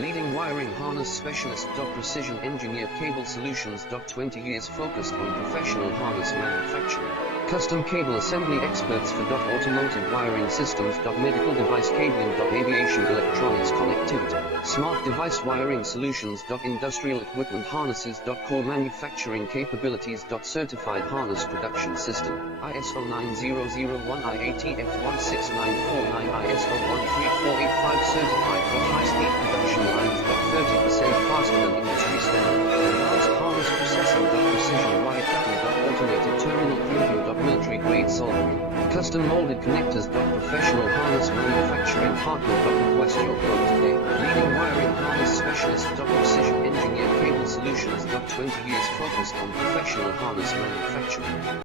Leading wiring harness specialist. Precision engineered cable solutions. 20 years focused on professional harness manufacturing. Custom cable assembly experts for automotive wiring systems. Medical device cabling. Aviation electronics connectivity. Smart device wiring solutions. Industrial equipment harnesses. Core manufacturing capabilities. Certified harness production system. ISO 9001 IATF 16949 ISO 13485 certified for high-speed production lines. 30% faster than industry standard. Advanced harness processing. Precision wire cutting. Automated terminal crimping. Military grade soldering. Custom molded connectors. Professional harness manufacturing partner. Request your quote today. Leading wiring harness specialist. Precision engineered cable solutions. 20 years focused on professional harness manufacturing.